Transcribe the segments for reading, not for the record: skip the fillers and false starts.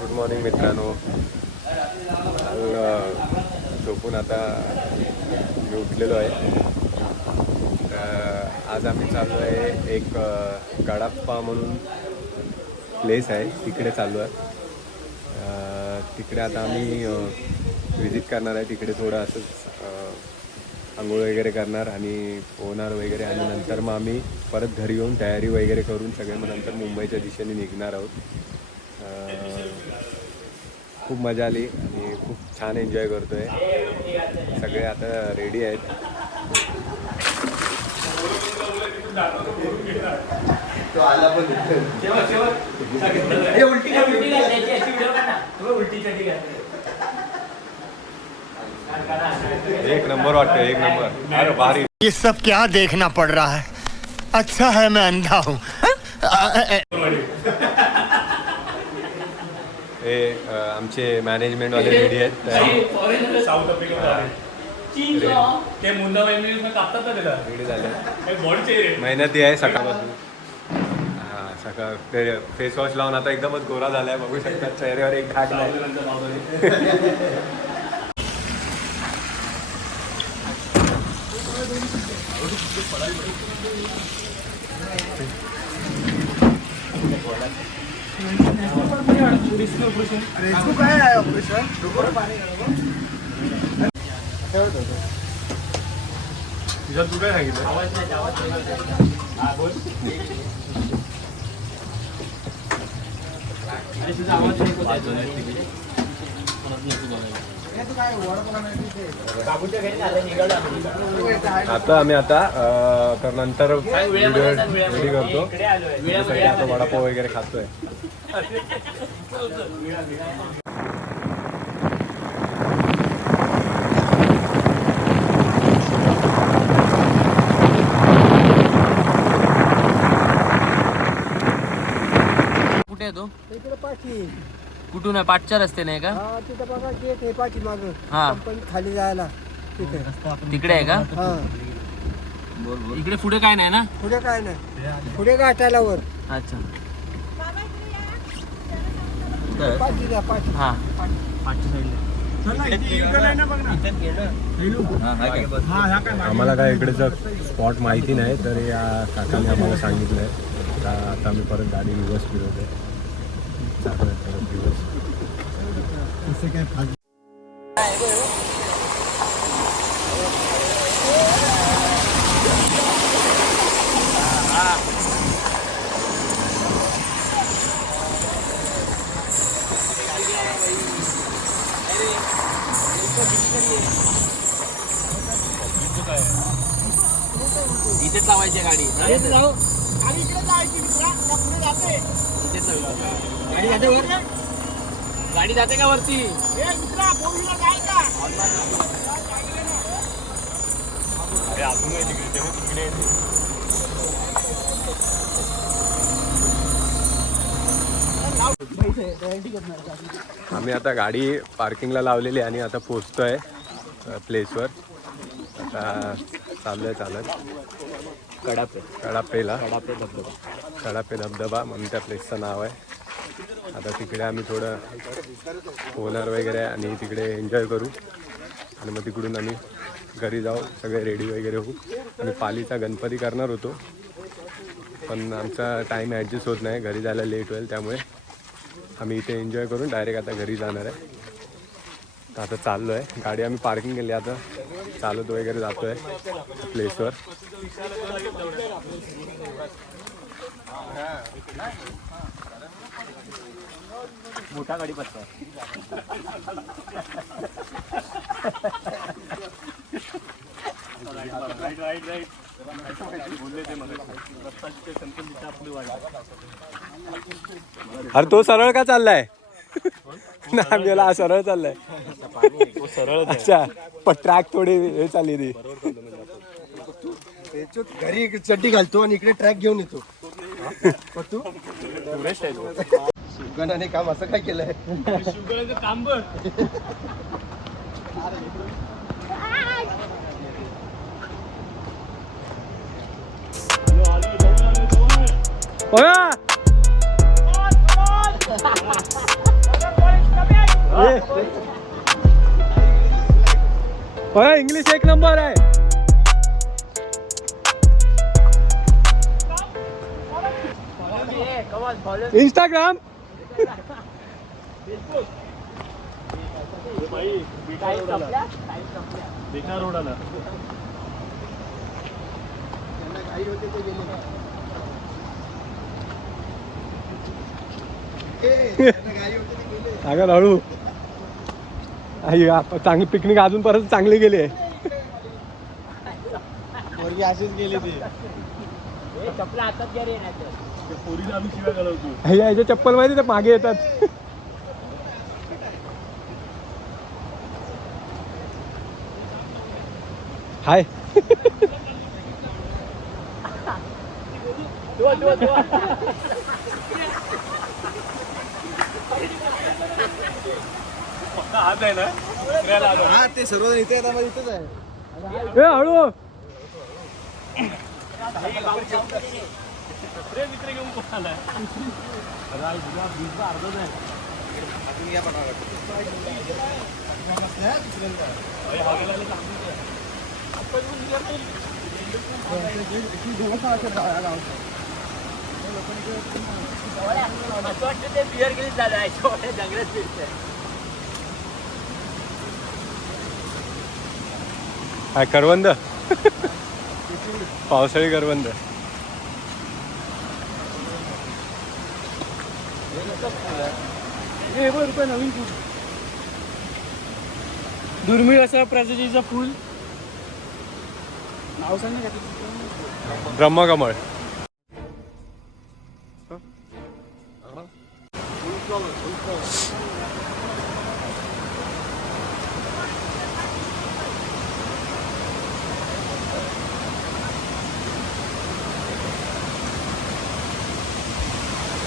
Good morning मित्रांनो. झोपून आता मी उठलेलो आहे. आज आम्ही चाललो आहे एक गडाप्पा म्हणून प्लेस आहे, तिकडे चाललो आहे. तिकडे आता आम्ही विजिट करणार आहे. तिकडे थोडं असंच आंघोळ वगैरे करणार आणि पोहणार वगैरे, आणि नंतर मग आम्ही परत घरी येऊन तयारी वगैरे करून सगळे मग नंतर मुंबईच्या दिशेने निघणार आहोत. खूप मजा आली आणि खूप छान एन्जॉय करतो आहे. सगळे आता रेडी आहेत. एक नंबर वाटतं, एक नंबर. अरे भारी. ये सब क्या देखना पड़ रहा है. अच्छा है मैं अंधा हूँ. हे आमचे मॅनेजमेंटवाले रेडी आहेत. साऊथ आफ्रिका ते मुंदा में कापतात ना त्याला. रेडी झाले. बॉडी मेहनती आहे सकाळपासून. हां, सकाळ ते फेस वॉश लावून आता एकदमच गोरा झाला आहे. बघू शकता चेहऱ्यावर एक डाग नाही. तू काय सांगितलं? आता आम्ही तर नंतर रेडी करतो. आता वडापाव वगैरे खातोय. कुठे आहे तो? इकडे पाठी. कुठून आहे? पाठच्या रस्ते नाही का? हा, तिथं बघा गेट आहे पाठी मागं. हा. कंपनी खाली जायला तिथे. तिकडे आहे का? हा, इकडे पुढे काय नाही ना? पुढे काय नाही, पुढे गाठायला वर. अच्छा. पाठी द्या पाठी. हा, पाठच्या साईडला. आम्हाला काय इकडेचं स्पॉट माहिती नाही, तर या काकाने आम्हाला सांगितलं आहे. आता आम्ही परत गाडी रिवर्स फिरवतो. चालू आहे परत रिवर्स. इथेच लावायची गाडी. इथेच लाव. गाडी जाते वर. गाडी जाते का वरती? आम्ही आता गाडी पार्किंगला लावलेली आणि आता पोचतोय प्लेसवर. आता चाललोय चालत कडापे धबधबा म्हणून त्या प्लेसचं नाव आहे. आता तिकडे आम्ही थोडं पोहणार वगैरे आणि तिकडे एन्जॉय करू आणि मग तिकडून आम्ही घरी जाऊ. सगळे रेडी वगैरे होऊ. आणि पालीचा गणपती करणार होतो, पण आमचा टाईम ॲडजस्ट होत नाही, घरी जायला लेट होईल. त्यामुळे आम्ही इथे एन्जॉय करून डायरेक्ट आता घरी जाणार आहे. तर आता चाललो आहे. गाडी आम्ही पार्किंग केली. आता चालत वगैरे जातो आहे प्लेसवर. मोठा गाडी पत्ता. अरे तो सरळ का चाललाय? नाही गेला, सरळ चाललाय. अच्छा, पण ट्रॅक थोडी हे चालली ती. घरी चड्डी घालतो आणि इकडे ट्रॅक घेऊन येतो. तू शिवगणाने काम असं काय केलंय? काम बघ. बघा होय इंग्लिश एक नंबर आहे. इंस्टाग्राम बेकार रोड आला. अगं हळू चांगली पिकनिक अजून परत चांगली गेली आहे. पोरगी अशीच गेली ती. चपला हातात घ्या रे. पोरीला आम्ही शिव्या घालवतो. याच्या चप्पल माहिती ते मागे येतात. हाय हात आहे ना फिरायला आलो. हा ते सर्वजण इथे येतात मग इथेच आहे. ए हळू मित्र घेऊन कोण आलाय? बिअर गेली झालं जंगलात फिरतंय. काय करवंद पावसाळी करवंद. नवीन फूल दुर्मिळ असं प्रजातीचं फूल. नाव सांग ना. ब्रह्मकमळ.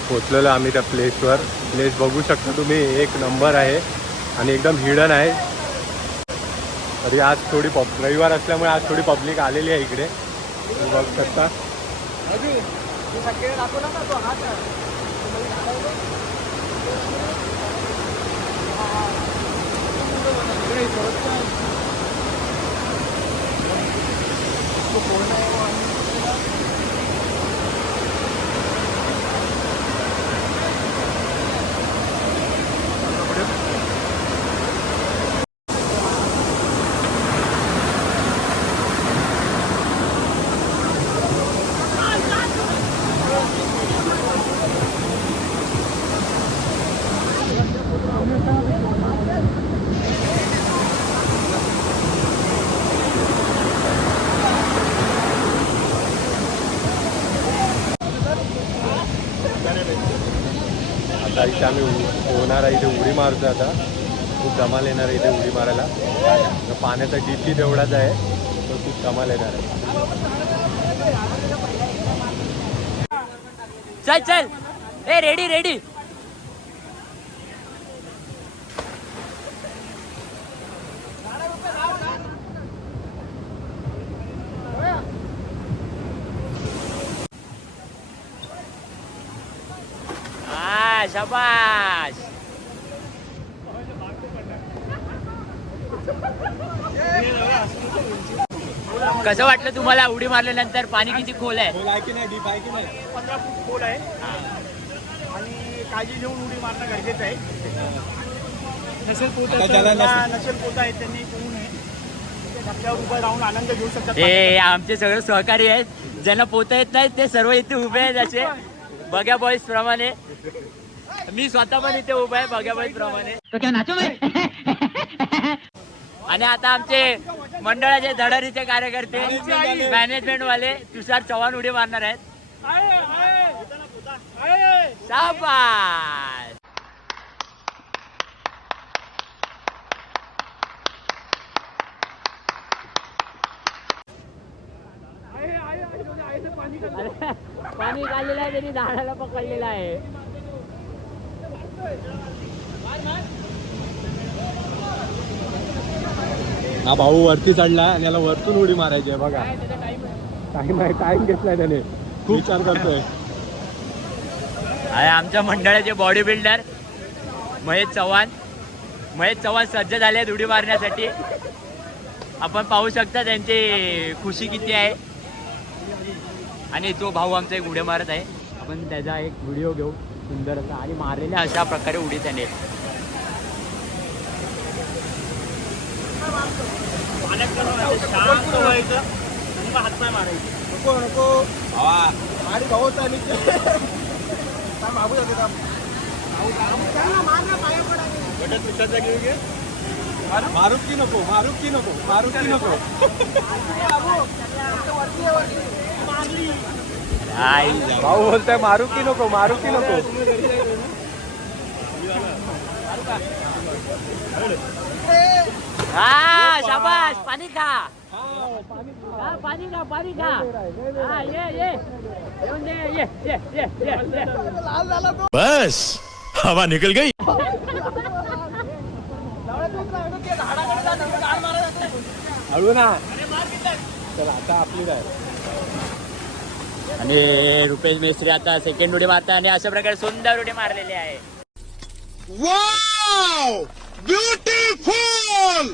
पोचलेलो आम्ही त्या प्लेसवर. प्लेस बघू शकता तुम्ही, एक नंबर आहे आणि एकदम हिडन आहे. तरी आज थोडी रविवार असल्यामुळे आज थोडी पब्लिक आलेली आहे इकडे, तुम्ही बघू शकता. आता इथे आम्ही पोहणार आहे, इथे उडी मारतो. आता खूप धमाल येणार आहे इथे उडी मारायला. पाण्याचा डीपी तेवढाच आहे, तो खूप धमाल येणार आहे. चल चल ए रेडी रेडी. शाबाश. कसं वाटलं तुम्हाला उडी मारल्यानंतर? पाणी किती खोल आहे? 15 फूट खोल आहे आणि काळजी घेऊन उडी मारणं गरजेचं आहे. नसेल पोता आहेत त्यांनी पोहू नये. धक्क्यावर उभं राहून आनंद घेऊ शकतात. हे आमचे सगळे सहकारी आहेत, ज्यांना पोहता येत नाही ते सर्व इथे उभे आहेत असे बघ्या बॉईज प्रमाणे. मी स्वतः पण इथे उभा आहे बघ्या बॉईज प्रमाणे. आणि आता आमचे मंडळाचे धडारीचे कार्यकर्ते मॅनेजमेंट वाले तुषार चव्हाण उडी मारणार आहेत. शाबास. पाणी काढलेलं आहे, त्यांनी झाडाला पकडलेलं आहे. हा भाऊ वरती चढला आणि याला वरतून उडी मारायची आहे. बघा टाइम घेतलाय त्याने, खूप विचार करतोय. आमच्या मंडळाचे बॉडी बिल्डर महेश चव्हाण सज्ज झाले आहेत उडी मारण्यासाठी. आपण पाहू शकता त्यांची खुशी किती आहे. आणि तो भाऊ आमचा एक उड्या मारत आहे. आपण त्याचा एक व्हिडिओ घेऊ सुंदर असा. आणि मारलेल्या अशा प्रकारे उडी त्याने. शांत व्हायचं आणि मग हातपाय मारायचे. नको नको आणि भाऊचा आणि बाबू जाते मारुती नको मारुती नको मारुती नको भाऊ बोलताय मारुती नको मारुती नको. हा शाबाश. पाणी खा. हा, पाणी खा पाणी खा. हा ये ये येऊन दे. ये ये ये ये ये. बस हवा निकल गई. हळू ना चला आता आपली काय. आणि रुपेश मेस्त्री आता सेकंड उडी मारता आणि अशा प्रकारे सुंदर उडी मारलेली आहे. Wow beautiful.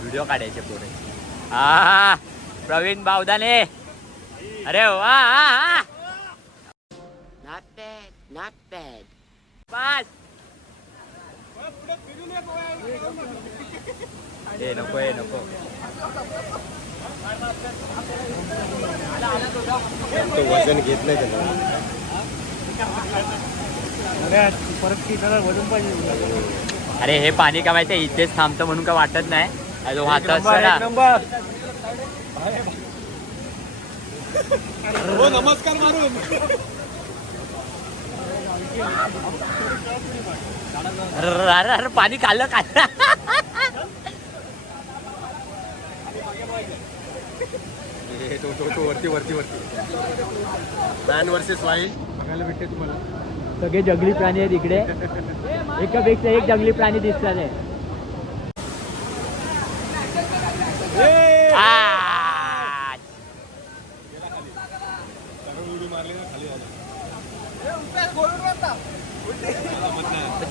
व्हिडिओ काढायचे पुढे. हा प्रवीण बावदाने. अरे वा. Not bad not bad. बस. ए नको ए नको. तो वजन घेत नाही त्याला. परत की त्याला वजन पाहिजे. अरे हे पाणी का माहिती इथेच थांबतं म्हणून का वाटत नाही. जो वाहत असतं ना. हो नमस्कार मारून. अरे अरे पाणी खाल्लं खाल्लं. तो वरती वरती वरती मॅन वर्सेस वाईल्ड बघायला भेटते तुम्हाला. सगळे जंगली प्राणी आहेत इकडे. एकापेक्षा एक जंगली प्राणी दिसतात आहे.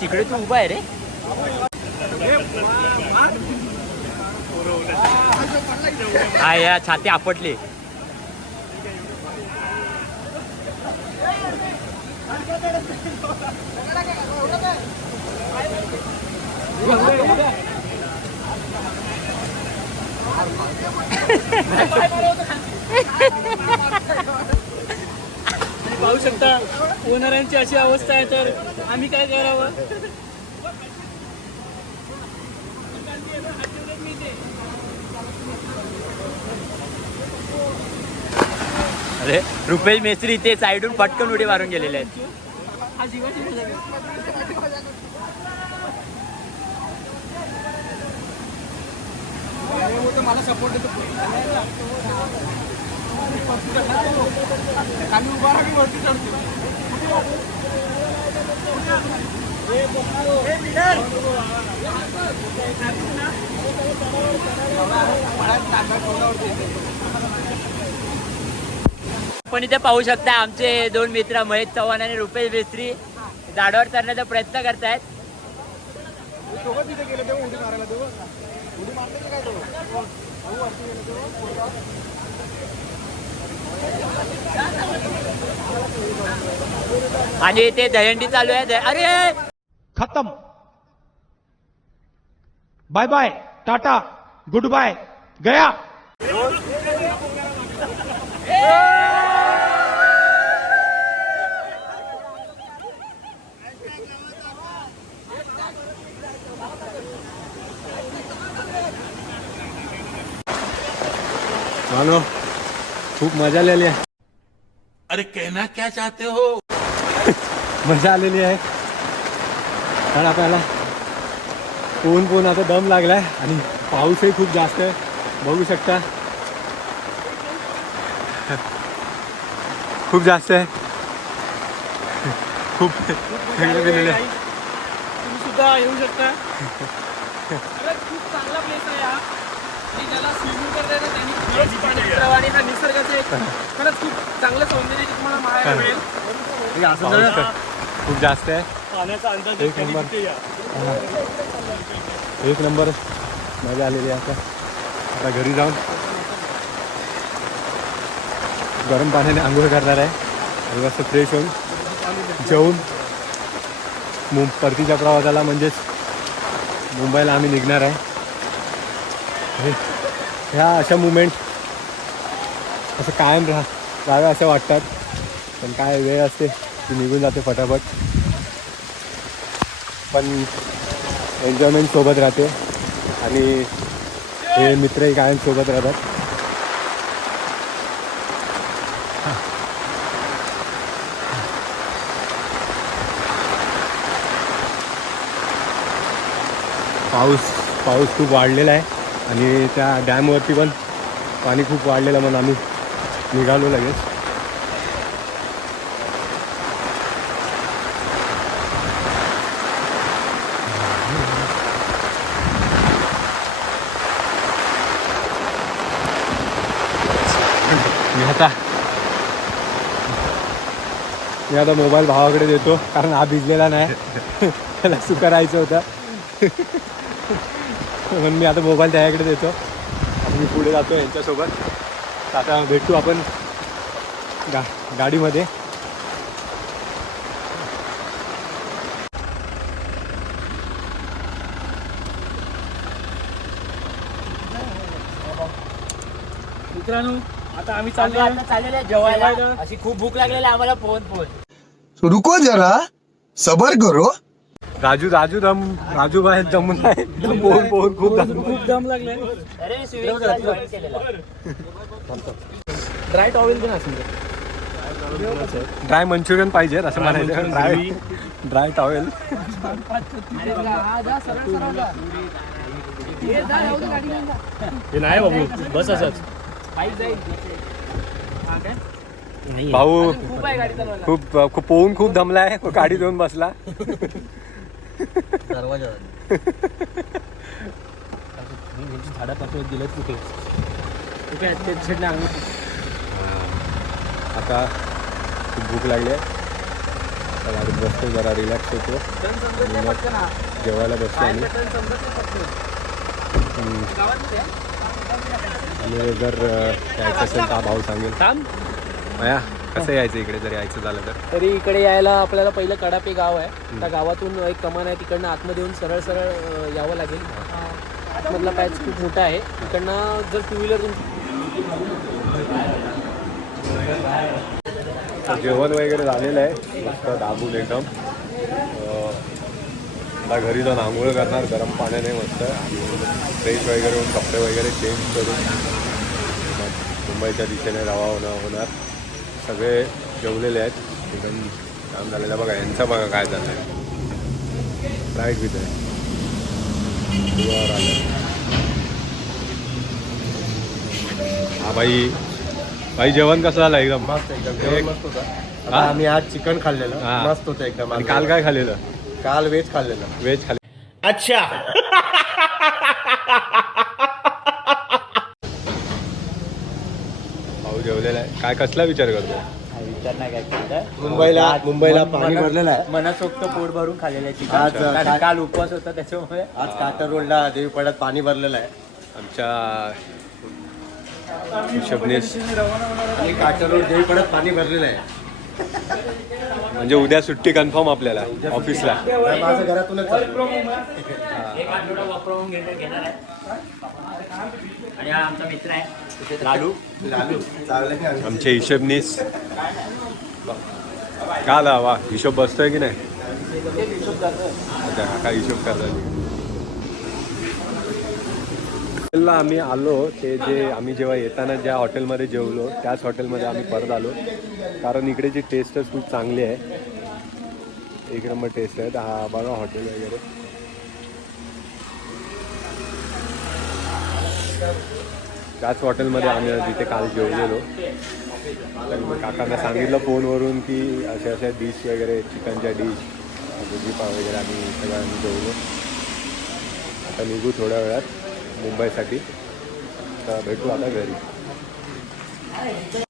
तिकडे तू उभा आहे रे. हा या छाती आपटली. पाहू शकता ओनरांची अशी अवस्था आहे तर आम्ही काय करावं. अरे रुपेश मेस्त्री इथे साईडून पटकन उडी मारून गेलेले आहेत. मला सपोर्ट देतो. आम्ही उभा राहा की वरती चढतो. पण इथे पाहू शकता आमचे दोन मित्र महेश चव्हाण आणि रुपेश मेस्त्री झाडावर चढण्याचा प्रयत्न करतायत. सोबत तिथे गेले तेव्हा उडी मारायला तेव्हा उडी मारते की काय तो वरती गेलो तेव्हा. आणि ते दहीहंडी चालू आहे. अरे खत्म. Bye bye tata goodbye गया. मानो खूप मजा आलेली आहे. अरे कहना क्या चाहते हो. मजा आलेली आहे. कारण आपल्याला ऊन आता दम लागलाय आणि पाऊसही खूप जास्त आहे. बघू शकता खूप जास्त आहे. खूप तुम्ही सुद्धा येऊ शकता. खरंच खूप चांगला प्लेस आहे हा. आणि ज्याला स्विमिंग करता येतं त्यांनी खरंच पाणी हा निसर्गाचं एक खरंच खूप चांगलं सौंदर्य तुम्हाला पाहायला मिळेल. खूप जास्त आहे. पाण्याचा अंदाज एक नंबर. एक नंबर मजा आलेली आहे. आता घरी जाऊन गरम पाण्याने आंघोळ करणार आहे आणि मस्त फ्रेश होऊन जेवून परतीच्या प्रवासाला म्हणजेच मुंबईला आम्ही निघणार आहे. ह्या अशा मुमेंट असं कायम राहाव्या असं वाटतात, पण काय वेळ असते ती निघून जाते फटाफट. पण एन्जॉयमेंट सोबत राहते आणि हे मित्रही कायम सोबत राहतात. पाऊस खूप वाढलेला आहे आणि त्या डॅमवरती पण पाणी खूप वाढलेलं, म्हणून आम्ही निघालो लगेच. मी आता मोबाईल भावाकडे देतो, कारण हा भिजलेला नाही, त्याला सुका राहायचं होतं. म्हणून मी आता मोबाईल त्याच्याकडे देतो. आता मी पुढे जातो यांच्यासोबत. आता भेटू आपण गाडीमध्ये. मित्रांनो आता आम्ही चाललेलो जेवायला. अशी खूप भूक लागलेली आम्हाला पोहून. रुको जरा सबर करो. राजू बाहेर जमून आहे. पोहून खूप दम लागले. अरे जॉईन केलेला. ड्राय टॉवेल पण असेल. ड्राय मंचुरियन पाहिजे असं म्हणायचं. Dry towel. हे नाही बाबू, बस असंच. भाऊ खूप पोहून खूप दमलाय, गाडी देऊन बसला. झाडापासून गेलं कुठे आता खूप भूक लागली आहे. आता गाडीत बसतो, जरा रिलॅक्स होतो, जेवायला बसतो आम्ही. आणि जर यायचं असेल तर भाऊ सांगेल. माया कसं यायचं इकडे जर यायचं झालं तर? तरी इकडे यायला आपल्याला पहिलं कडापे गाव आहे. त्या गावातून एक कमान आहे, तिकडनं आतमध्ये येऊन सरळ यावं लागेल. आतमधला पॅच खूप मोठा आहे. तिकडनं जर टू व्हीलर जेवण वगैरे झालेलं आहे मस्त दाबून एकदम. आता घरी जाऊन आंघोळ करणार गरम पाण्याने मस्त, फ्रेश वगैरे होऊन कपडे वगैरे चेंज करून मग मुंबईच्या दिशेने रवाना होणार. सगळे जेवलेले आहेत एकदम. काम झालेलं बघा. यांचं बघा काय झालं आहे. फ्लाईट विथ आहे. हा भाई जेवण कसं झालं? एकदम मस्त, एकदम मस्त होता. हा? आम्ही आज चिकन खाल्लेलं, हा. मस्त होतं एकदम. आणि काल काय खाल्लेलं? काल व्हेज खाल्लेलं. व्हेज खाल्ले. अच्छा. भाऊ जेवलेला आहे. काय कसला विचार करतो? विचार नाही काय केलं. मुंबईला पाणी भरलेलं आहे. मनसोक्त पोट भरून खाल्लेलं आहे आज चिकन. कारण काल उपवास होता त्याच्यामुळे. आज काटर रोडला देवीपाड्यात पाणी भरलेलं आहे. आमच्या हिशोबनेस आणि काटर रोड देवीपाड्यात पाणी भरलेलं आहे. म्हणजे उद्या सुट्टी कन्फर्म आपल्याला ऑफिसला. माझं घरातूनच चालतं. एक आठवडा वर्क फ्रॉम होम घेणार आहे. आणि हा आमचा मित्र आहे लालू. चांगलं आमचे हिशोबनीस का आला वा हिशोब बसतोय की नाही? अच्छा, काय हिशोब करता? आम्ही आलो ते जे आम्ही जेव्हा येताना ज्या हॉटेलमध्ये जेवलो त्याच हॉटेलमध्ये आम्ही परत आलो, कारण इकडेची टेस्टच खूप चांगली आहे. एक नंबर टेस्ट आहे. हा बघा हॉटेल वगैरे. त्याच हॉटेलमध्ये आम्ही जिथे काल जेवलेलो. तर मी काकांना सांगितलं फोनवरून की अशा अशा डिश वगैरे, चिकनच्या डिश, भुजीपाव वगैरे आम्ही सगळं आम्ही जेवलो. आता निघू थोड्या वेळात मुंबईसाठी. तर भेटू आता घरी.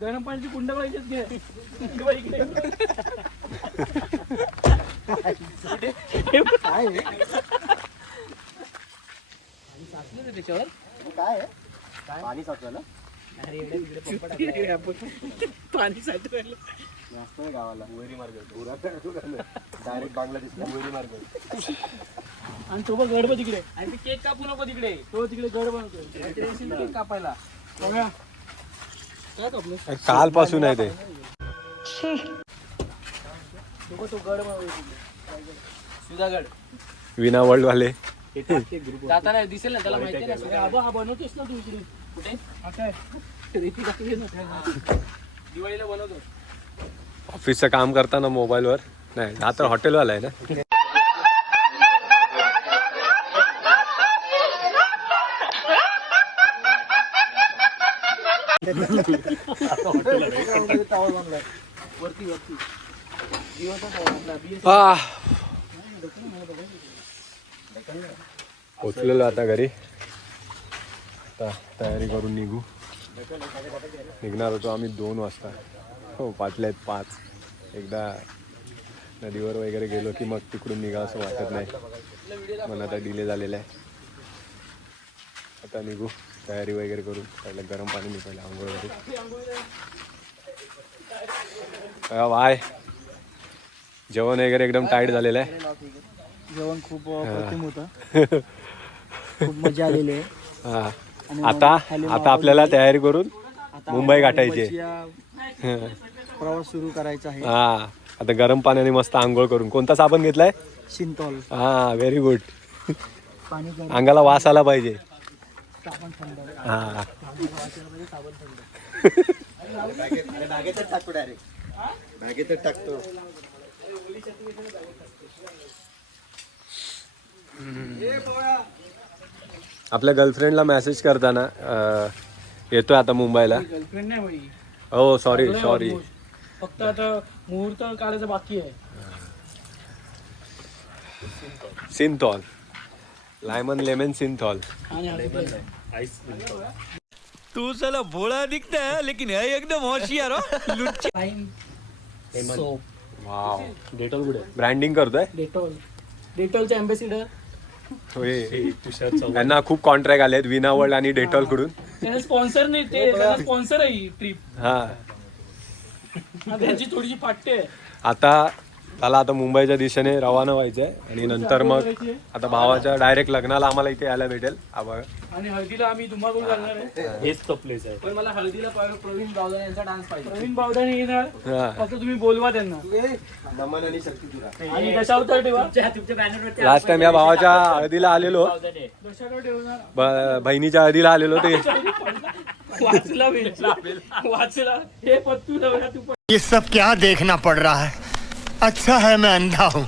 गरम पाण्याची कुंड पाहिजेच घे. काय आहे पाणी साचलं पाणी साठवायला असतोय गावाला उहेरी मार्ग डायरेक्ट बांगलादेशला उहेरी मार्ग. आणि तो बघ गड तिकडे आणि ते केक कापू नको तिकडे तो तिकडे गड बनवतोय केक कापायला बघा काय कापलं कालपासून आहे ते. तो गड बनवतोय सुधागड विना वर्ल्ड वाले जाताना दिसेल ना त्याला माहिती आहे ना आबा हा बनवतोस ना तू इकडे कुठे आता रीती दाखवली ना दिवाळीला बनवतो. ऑफिसचं काम करताना मोबाईलवर नाही हा तर हॉटेलवाला आहे ना. पोचलेलो आता घरी. आता तयारी करून निघणार होतो आम्ही 2 वाजता. हो वाजले आहेत 5. एकदा नदीवर वगैरे गेलो की मग तिकडून निघा असं वाटत नाही. पण आता डिले झालेला आहे. आता निघू तयारी वगैरे करून. पहिलं गरम पाणी निघायला आंघोळ वगैरे. वाय जेवण वगैरे एकदम टाईट झालेलं आहे. जेवण खूप प्रतिम होतं. खूप मजा आलेली आहे. हा आता आपल्याला तयारी करून मुंबई गाठायची आहे. प्रवास सुरू करायचा आहे. हा आता गरम पाण्याने मस्त आंघोळ करून. कोणता साबण घेतलाय? सिंतॉल. हा व्हेरी गुड. पाणी गरम अंगाला वास आला पाहिजे. साबण थंड हा साबण थंड बॅगेतच टाकतो डायरेक्ट बॅगेतच टाकतो. आपल्या गर्लफ्रेंडला मेसेज करताना येतोय आता मुंबईला. गर्लफ्रेंड नाही बाई. हो सॉरी. फक्त आता मुहूर्त काढायचं बाकी आहे. सिंथॉल लेमन सिंथॉल. आणि तू साला भोळा दिखता है लेकिन है एकदम होशियार हो. सोप वाव ब्रँडिंग करतोय. डेटॉलचे अँबॅसिडर. त्यांना खूप कॉन्ट्रॅक्ट आले आहेत विना वर्ल्ड आणि डेटॉल कडून. त्यांना स्पॉन्सर नाही ते स्पॉन्सर आहे ही ट्रिप. हा त्यांची थोडीशी फाटते आहे. आता त्याला आता मुंबईच्या दिशेने रवाना व्हायचंय आणि नंतर मग आता भावाच्या डायरेक्ट लग्नाला आम्हाला इथे यायला भेटेल. आणि हळदीला आम्ही धुमाकूळ घालणार आहे. हेच तो प्लेस आहे. पण मला हळदीला प्रवीण बावदाने यांचा डान्स पाहिजे. प्रवीण बावदाने येणार फक्त तुम्ही बोलवा त्यांना. नमन आणि शक्ती तुला आणि दशावतार ठेवा. लास्ट टाइम या भावाच्या हळदीला आलेलो. दशावतार ठेवणार. बहिणीच्या हळदीला आलेलो ते. वाचला हे पत्तू नवरा तू. ये सब क्या देखना पड़ रहा है. अच्छा है मैं अंधा हूँ.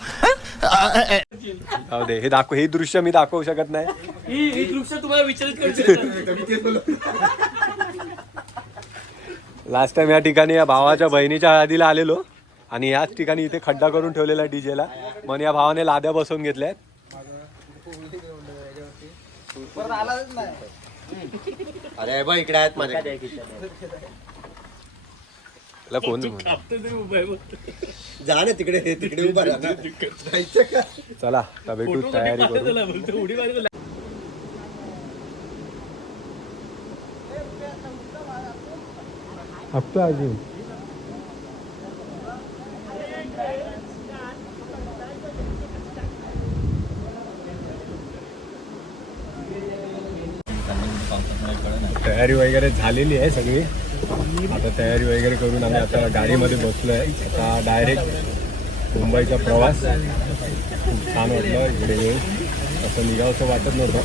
जाऊ दे हे दृश्य मी दाखवू शकत नाही. ही दृश्य तुम्हाला विचलित करते. लास्ट टाइम या ठिकाणी या भावाच्या बहिणीच्या हळदीला आलेलो आणि याच ठिकाणी इथे खड्डा करून ठेवलेला डीजेला. मग या भावाने लाद्या बसवून घेतल्या. अरे बा इकडे आहेत माझ्या. फोन जा ना तिकडे उभा राहा. चला आता भेटू तयारी करू. हप्ता अजून तयारी वगैरे झालेली आहे सगळी. आता तयारी वगैरे करून आम्ही आता गाडीमध्ये बसलो आहे. आता डायरेक्ट मुंबईचा प्रवास. खूप छान वाटलं इकडे येऊन. असं निघावंसं वाटत नव्हतं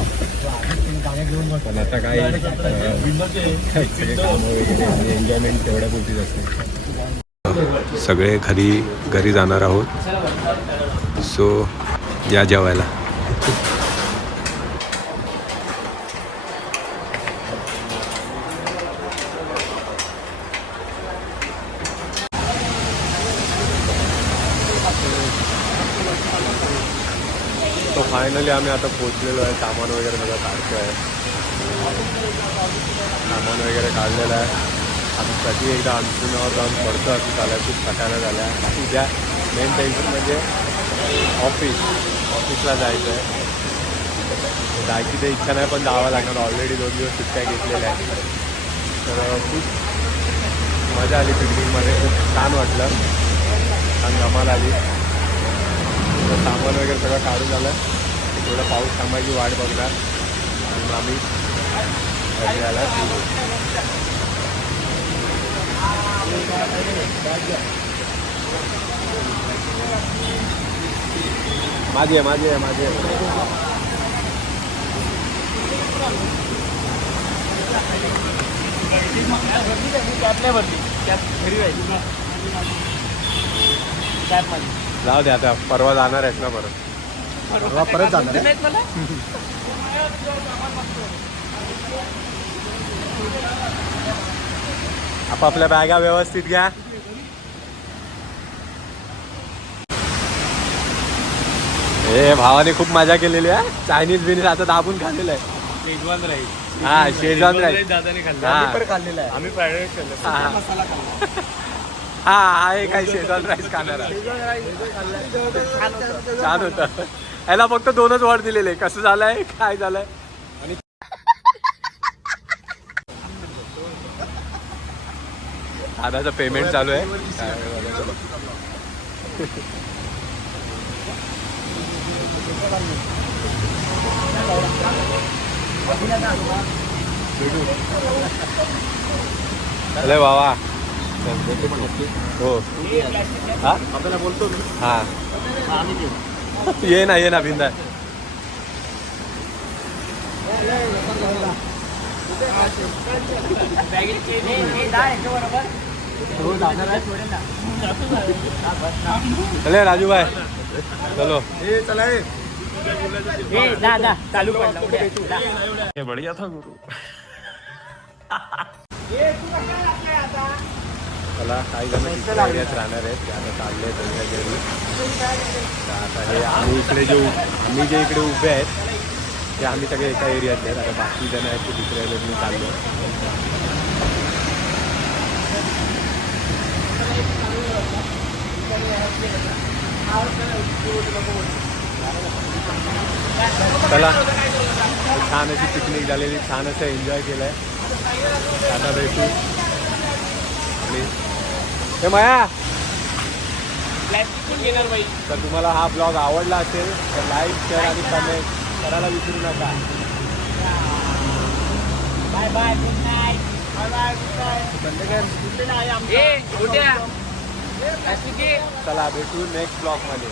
पण आता काय सगळे कामं वगैरे आणि एन्जॉयमेंट तेवढ्या पुरतीच असते. सगळे घरी जाणार आहोत. सो या जेवायला. तो फायनली आम्ही आता पोचलेलो आहे. सामान वगैरे सगळं काढतो आहे. सामान वगैरे काढलेलं आहे. आता कधी एकदा अंथरुणावर जाऊन पडतं असं झालं. खूप सकाळला झाल्या. उद्या मेन टेन्शन म्हणजे ऑफिसला जायचं आहे. जायची तर इच्छा नाही, पण जावं लागणार. ऑलरेडी 2 दिवस सुट्ट्या घेतलेल्या आहेत. तर खूप मजा आली पिकनिकमध्ये, खूप छान वाटलं, छान धमाल आली. सामान वगैरे सगळं काढून झालं. थोडं पाऊस थांबायची वाट बघणार आणि मग आम्ही घरी जायला सुरू. माझी आहे. जाऊ दे आता, परवा जाणार आहेस ना परत? परत जाणार आहे. आपापल्या बॅगा व्यवस्थित घ्या. हे भावाने खूप मजा केलेली आहे. चायनीज बिनीज आता दाबून खाल्लेलं आहे. Schezwan rice. हा, शेजवान राईस. दादाने खाल्लं. हा. पण खाल्लेला आहे. आम्ही फ्राईड राईस खाल्लं. हा. मसाला खाल्ला. हा आहे काही शेजवान राईस खाणार आहे. छान होतं. याला फक्त 2च वर्ड दिलेले. कसं झालंय, काय झालंय. आणि दादाचं पेमेंट चालू आहे. अरे बाबा हो. हा आपल्याला बोलतो मी. हा ये ना बिंदा. चले राजू भाई, चलो. चला चालू पडला. हे बढिया था गुरु. चला, काही जण तिसऱ्या एरियात राहणार आहेत. ते आता चालले त्यांच्या घरी. तर आता हे आम्ही जे इकडे उभे आहेत ते आम्ही सगळे एका एरियातले आहेत. आता बाकी जण आहेत ते दुसऱ्या एरियातून चाललो. चला, छान अशी पिकनिक झालेली, छान असं एन्जॉय केलं आहे. आता भेटू. आणि हे माया, तर तुम्हाला हा ब्लॉग आवडला असेल तर लाईक, शेअर आणि कमेंट करायला विसरू नका. Bye bye, good night. Bye bye, good night. चला भेटू नेक्स्ट ब्लॉगमध्ये.